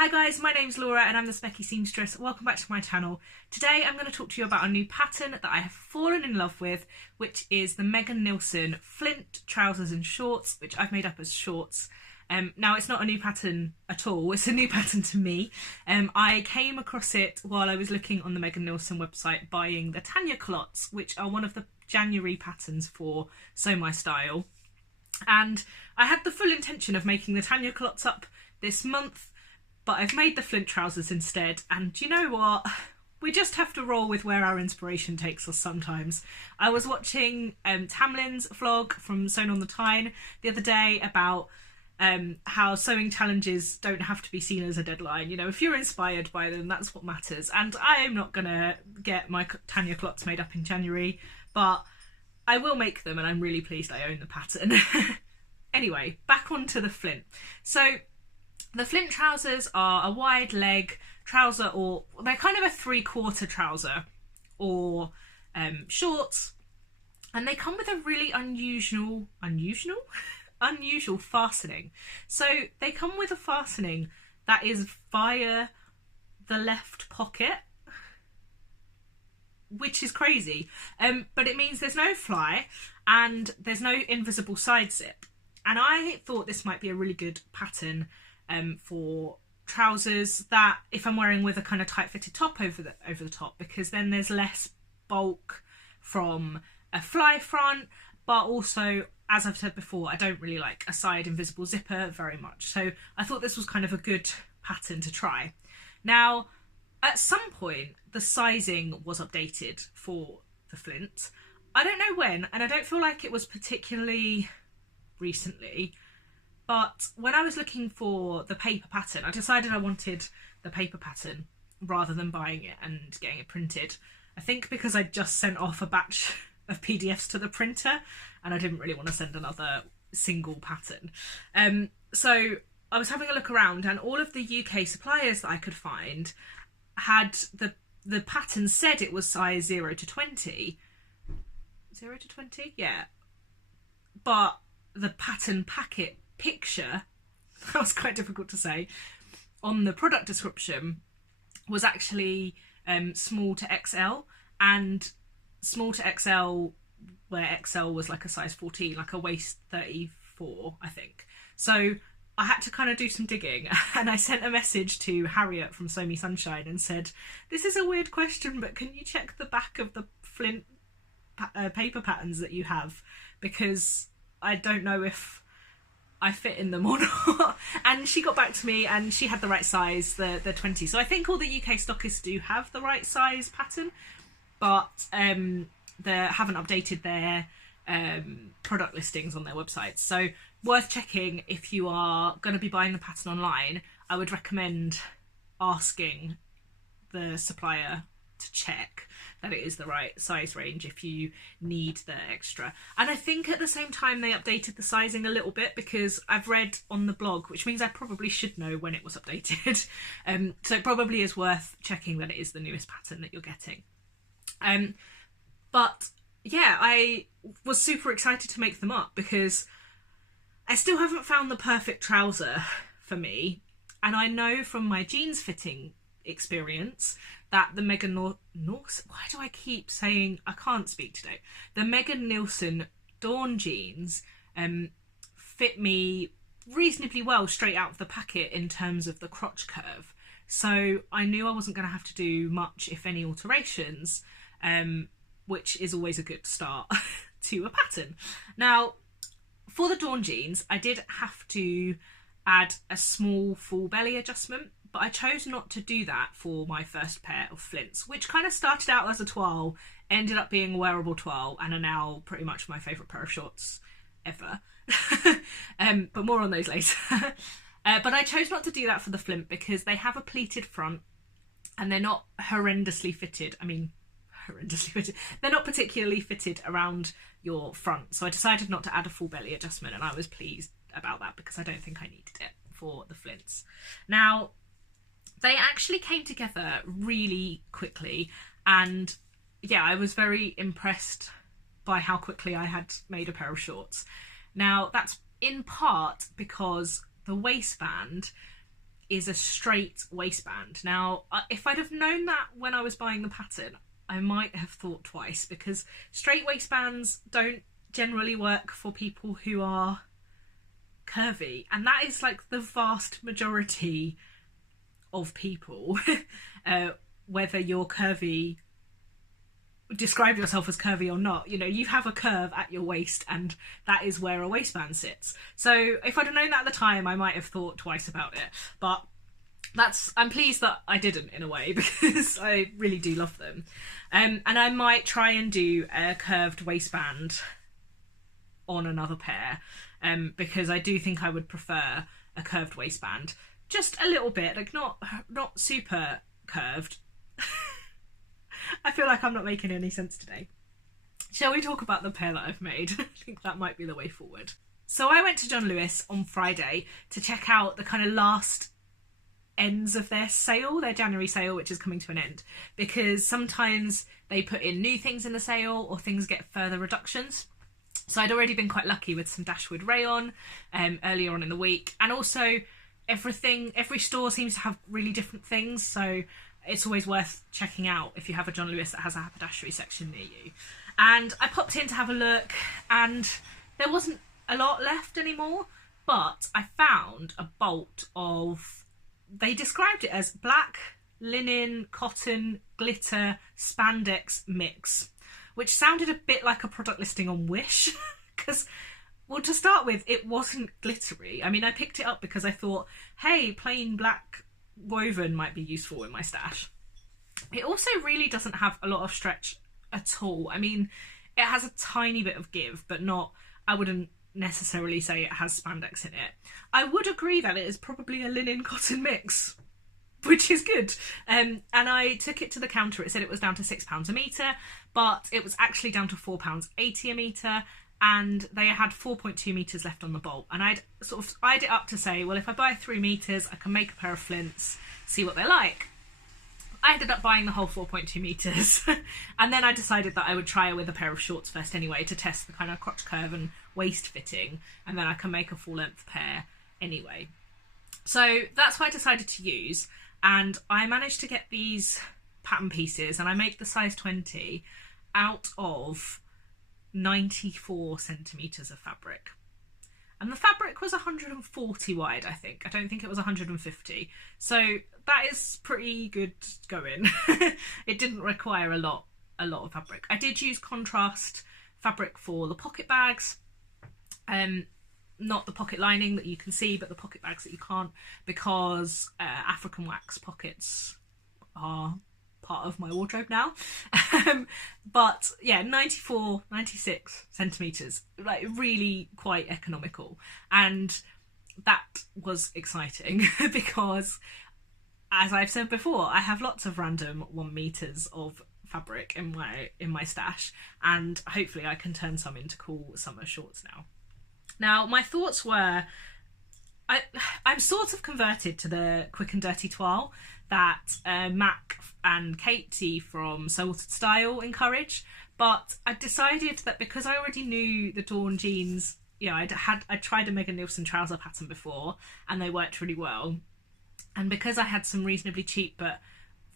Hi guys, my name's Laura and I'm the Specky Seamstress. Welcome back to my channel. Today I'm going to talk to you about a new pattern that I have fallen in love with, which is the Nielsen Flint trousers and shorts, which I've made up as shorts. Now it's not a new pattern at all, it's a new pattern to me. I came across it while I was looking on the Nielsen website buying the Tanya culottes, which are one of the January patterns for Sew My Style. And I had the full intention of making the Tanya culottes up this month, but I've made the Flint trousers instead, and do you know what? We just have to roll with where our inspiration takes us sometimes. I was watching Tamlyn's vlog from Sewn on the Tyne the other day about how sewing challenges don't have to be seen as a deadline. You know, if you're inspired by them, that's what matters. And I am not gonna get my Tanya culottes made up in January, but I will make them, and I'm really pleased I own the pattern. Anyway, back onto the Flint. So the Flint trousers are a wide leg trouser, or they're kind of a 3/4 trouser or shorts, and they come with a really unusual fastening. So they come with a fastening that is via the left pocket, which is crazy, but it means there's no fly and there's no invisible side zip. And I thought this might be a really good pattern for trousers that if I'm wearing with a kind of tight fitted top over the top, because then there's less bulk from a fly front, but also, as I've said before, I don't really like a side invisible zipper very much. So I thought this was kind of a good pattern to try. Now, at some point, the sizing was updated for the Flint. I don't know when, and I don't feel like it was particularly recently, but when I was looking for the paper pattern, I decided I wanted the paper pattern rather than buying it and getting it printed. I think because I just sent off a batch of PDFs to the printer and I didn't really want to send another single pattern. So I was having a look around, and all of the UK suppliers that I could find had the pattern said it was size 0 to 20. 0 to 20? Yeah. But the pattern packet picture, that was quite difficult to say, on the product description was actually small to XL, and small to XL where XL was like a size 14, like a waist 34, I think. So I had to kind of do some digging, and I sent a message to Harriet from Sew Me Sunshine and said, this is a weird question, but can you check the back of the Flint paper patterns that you have, because I don't know if I fit in them or not. And she got back to me and she had the right size, the 20. So I think all the UK stockists do have the right size pattern, but they haven't updated their product listings on their websites. So worth checking if you are going to be buying the pattern online. I would recommend asking the supplier to check that it is the right size range if you need the extra. And I think at the same time they updated the sizing a little bit, because I've read on the blog, which means I probably should know when it was updated. So it probably is worth checking that it is the newest pattern that you're getting. But yeah, I was super excited to make them up because I still haven't found the perfect trouser for me. And I know from my jeans fitting experience that the why do I keep saying I can't speak today? The Nielsen Dawn jeans fit me reasonably well straight out of the packet in terms of the crotch curve. So I knew I wasn't going to have to do much, if any, alterations, which is always a good start to a pattern. Now, for the Dawn jeans, I did have to add a small full belly adjustment, but I chose not to do that for my first pair of Flints, which kind of started out as a toile, ended up being a wearable toile, and are now pretty much my favourite pair of shorts ever. But more on those later. But I chose not to do that for the Flint because they have a pleated front and they're not horrendously fitted. I mean, horrendously fitted. They're not particularly fitted around your front. So I decided not to add a full belly adjustment, and I was pleased about that because I don't think I needed it for the Flints. Now, they actually came together really quickly, and yeah, I was very impressed by how quickly I had made a pair of shorts. Now, that's in part because the waistband is a straight waistband. Now, if I'd have known that when I was buying the pattern, I might have thought twice, because straight waistbands don't generally work for people who are curvy, and that is like the vast majority of people. Whether you're curvy, describe yourself as curvy or not, you know, you have a curve at your waist, and that is where a waistband sits. So if I'd have known that at the time, I might have thought twice about it. But I'm pleased that I didn't, in a way, because I really do love them. And I might try and do a curved waistband on another pair, because I do think I would prefer a curved waistband, just a little bit, like not super curved. I feel like I'm not making any sense today. Shall we talk about the pair that I've made? I think that might be the way forward. So I went to John Lewis on Friday to check out the kind of last ends of their sale, their January sale, which is coming to an end, because sometimes they put in new things in the sale or things get further reductions. So I'd already been quite lucky with some Dashwood rayon earlier on in the week, and also every store seems to have really different things, so it's always worth checking out if you have a John Lewis that has a haberdashery section near you. And I popped in to have a look, and there wasn't a lot left anymore, but I found a bolt of, they described it as black linen, cotton, glitter, spandex mix, which sounded a bit like a product listing on Wish, because, well, to start with, it wasn't glittery. I mean, I picked it up because I thought, hey, plain black woven might be useful in my stash. It also really doesn't have a lot of stretch at all. I mean, it has a tiny bit of give, but not, I wouldn't necessarily say it has spandex in it. I would agree that it is probably a linen cotton mix, which is good. And I took it to the counter. It said it was down to £6 a metre, but it was actually down to £4.80 a metre, and they had 4.2 metres left on the bolt. And I'd sort of eyed it up to say, well, if I buy 3 metres, I can make a pair of flints, see what they're like. I ended up buying the whole 4.2 metres, and then I decided that I would try it with a pair of shorts first anyway, to test the kind of crotch curve and waist fitting, and then I can make a full length pair anyway. So that's what I decided to use, and I managed to get these pattern pieces, and I make the size 20 out of 94 centimetres of fabric. And the fabric was 140 wide, I think. I don't think it was 150. So that is pretty good going. It didn't require a lot of fabric. I did use contrast fabric for the pocket bags. Not the pocket lining that you can see, but the pocket bags that you can't, because African wax pockets are part of my wardrobe now. But yeah, 94, 96 centimetres, like really quite economical. And that was exciting because, as I've said before, I have lots of random 1 metres of fabric in my stash, and hopefully I can turn some into cool summer shorts now. Now, my thoughts were, I'm sort of converted to the quick and dirty toile that Mac and Katie from Salted Style encourage, but I decided that because I already knew the Dawn jeans, you know, I tried a Megan Nielsen trouser pattern before and they worked really well, and because I had some reasonably cheap but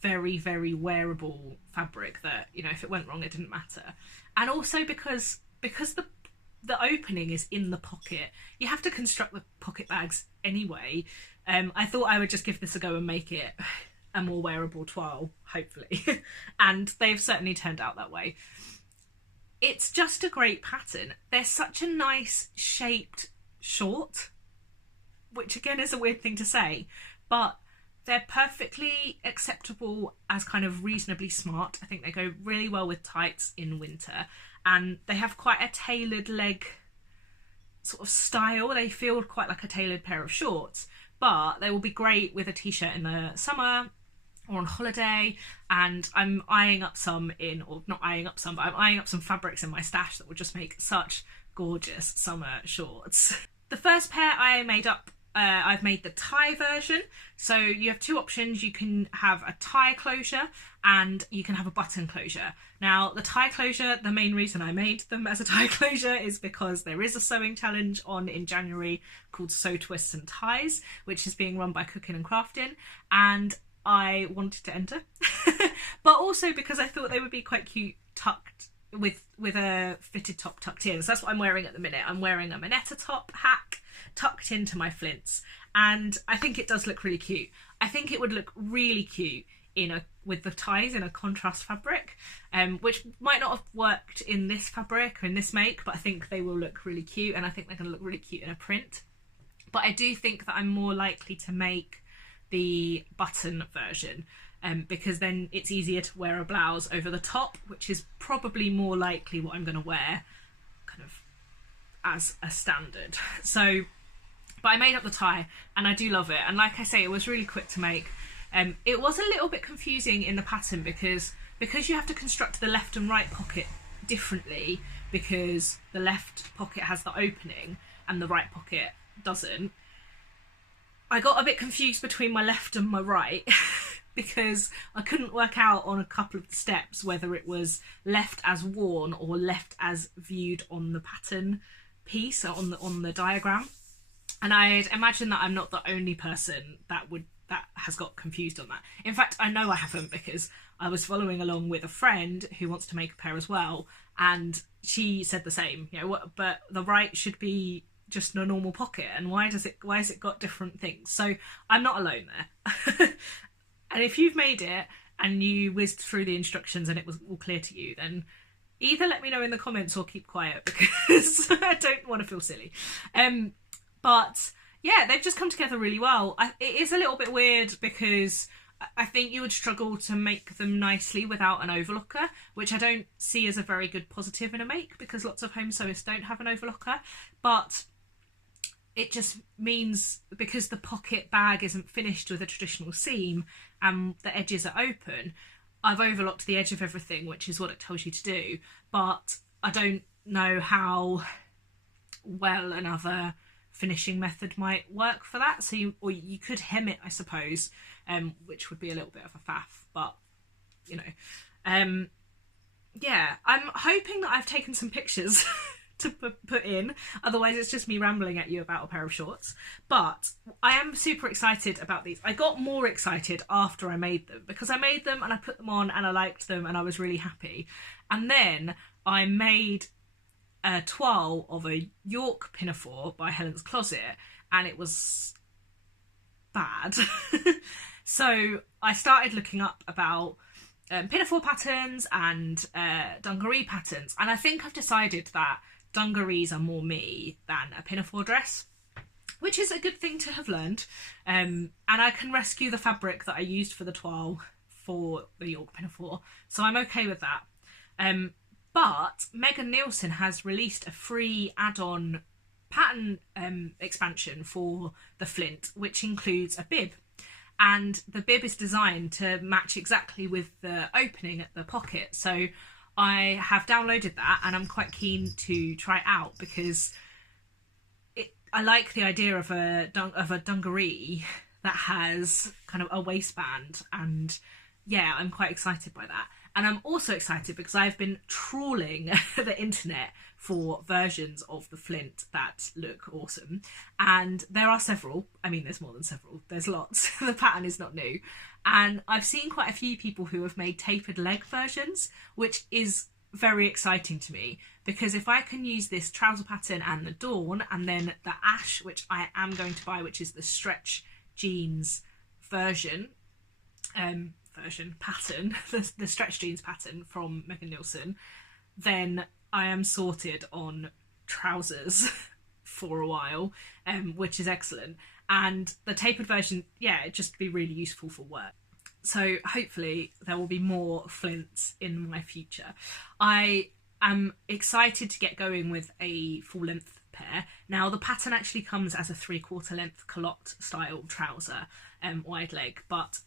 very, very wearable fabric that, you know, if it went wrong it didn't matter, and also because the opening is in the pocket, you have to construct the pocket bags anyway. I thought I would just give this a go and make it a more wearable toile, hopefully. And they've certainly turned out that way. It's just a great pattern. They're such a nice shaped short, which again is a weird thing to say, but they're perfectly acceptable as kind of reasonably smart. I think they go really well with tights in winter, and they have quite a tailored leg sort of style. They feel quite like a tailored pair of shorts, but they will be great with a t-shirt in the summer or on holiday. And I'm eyeing up some I'm eyeing up some fabrics in my stash that would just make such gorgeous summer shorts. The first pair I made up I've made the tie version. So you have two options. You can have a tie closure and you can have a button closure. Now the tie closure, the main reason I made them as a tie closure is because there is a sewing challenge on in January called Sew Twists and Ties, which is being run by Cooking and Crafting, and I wanted to enter. But also because I thought they would be quite cute tucked with a fitted top tucked in. So that's what I'm wearing at the minute. I'm wearing a Minetta top hack tucked into my Flints, and I think it does look really cute. I think it would look really cute with the ties in a contrast fabric, which might not have worked in this fabric or in this make, but I think they will look really cute, and I think they're going to look really cute in a print. But I do think that I'm more likely to make the button version, because then it's easier to wear a blouse over the top, which is probably more likely what I'm going to wear kind of as a standard. So, but I made up the tie and I do love it, and like I say, it was really quick to make. It was a little bit confusing in the pattern because you have to construct the left and right pocket differently, because the left pocket has the opening and the right pocket doesn't. I got a bit confused between my left and my right because I couldn't work out on a couple of the steps whether it was left as worn or left as viewed on the pattern piece, or on the diagram. And I'd imagine that I'm not the only person that has got confused on that. In fact, I know I haven't, because I was following along with a friend who wants to make a pair as well, and she said the same. But the right should be just a normal pocket, and why has it got different things? So I'm not alone there. And if you've made it and you whizzed through the instructions and it was all clear to you, then either let me know in the comments or keep quiet, because I don't want to feel silly. But yeah, they've just come together really well. It is a little bit weird because I think you would struggle to make them nicely without an overlocker, which I don't see as a very good positive in a make, because lots of home sewists don't have an overlocker. But it just means, because the pocket bag isn't finished with a traditional seam and the edges are open, I've overlocked the edge of everything, which is what it tells you to do. But I don't know how well another finishing method might work for that. So you could hem it, I suppose, which would be a little bit of a faff, but yeah, I'm hoping that I've taken some pictures to put in, otherwise it's just me rambling at you about a pair of shorts. But I am super excited about these. I got more excited after I made them, because I made them and I put them on and I liked them and I was really happy, and then I made a toile of a York pinafore by Helen's Closet, and it was bad. So I started looking up about pinafore patterns and dungaree patterns, and I think I've decided that dungarees are more me than a pinafore dress, which is a good thing to have learned. And I can rescue the fabric that I used for the toile for the York pinafore, so I'm okay with that. But Megan Nielsen has released a free add-on pattern expansion for the Flint, which includes a bib. And the bib is designed to match exactly with the opening at the pocket. So I have downloaded that and I'm quite keen to try it out, because I like the idea of a dungaree that has kind of a waistband, and yeah, I'm quite excited by that. And I'm also excited because I've been trawling the internet for versions of the Flint that look awesome. And there are several. I mean, there's more than several. There's lots. The pattern is not new. And I've seen quite a few people who have made tapered leg versions, which is very exciting to me, because if I can use this trouser pattern and the Dawn, and then the Ash, which I am going to buy, which is the stretch jeans version, pattern, the stretch jeans pattern from Megan Nielsen, then I am sorted on trousers for a while, which is excellent. And the tapered version, yeah, it'd just be really useful for work. So hopefully there will be more Flints in my future. I am excited to get going with a full length pair. Now the pattern actually comes as a 3/4 length culotte style trouser, wide leg, but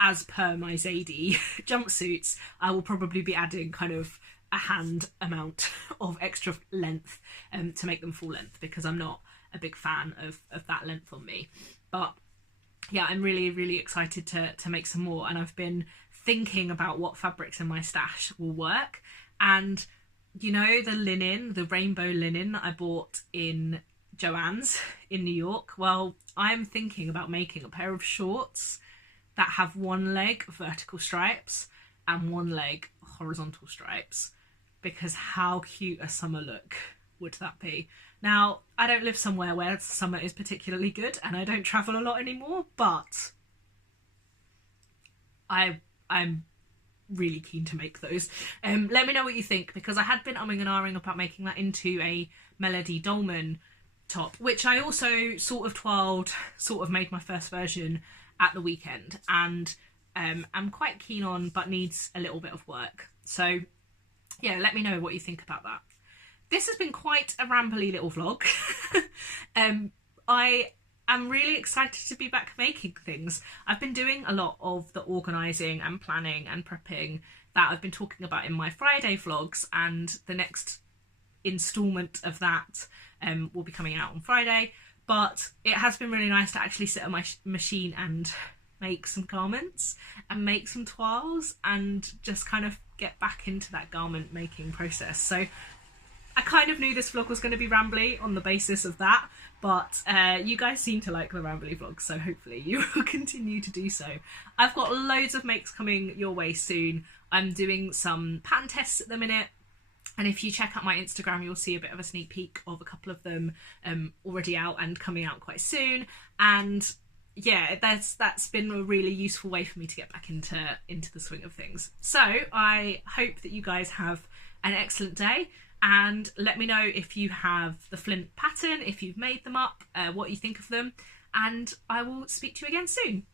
as per my Zadie jumpsuits, I will probably be adding kind of a hand amount of extra length to make them full length, because I'm not a big fan of that length on me. But yeah, I'm really, really excited to make some more, and I've been thinking about what fabrics in my stash will work. And you know, the linen, the rainbow linen that I bought in Joann's in New York, well, I'm thinking about making a pair of shorts that have one leg vertical stripes and one leg horizontal stripes, because how cute a summer look would that be? Now, I don't live somewhere where summer is particularly good, and I don't travel a lot anymore, but I'm really keen to make those. Let me know what you think, because I had been umming and ahhing about making that into a Melody Dolman top, which I also sort of twirled, sort of made my first version at the weekend, and I'm quite keen on, but needs a little bit of work. So yeah, let me know what you think about that. This has been quite a rambly little vlog. I am really excited to be back making things. I've been doing a lot of the organising and planning and prepping that I've been talking about in my Friday vlogs, and the next instalment of that will be coming out on Friday. But it has been really nice to actually sit on my machine and make some garments and make some toiles and just kind of get back into that garment making process. So I kind of knew this vlog was going to be rambly on the basis of that, but you guys seem to like the rambly vlogs, so hopefully you will continue to do so. I've got loads of makes coming your way soon. I'm doing some pattern tests at the minute, and if you check out my Instagram, you'll see a bit of a sneak peek of a couple of them already out and coming out quite soon. And yeah, that's been a really useful way for me to get back into the swing of things. So I hope that you guys have an excellent day, and let me know if you have the Flint pattern, if you've made them up, what you think of them, and I will speak to you again soon.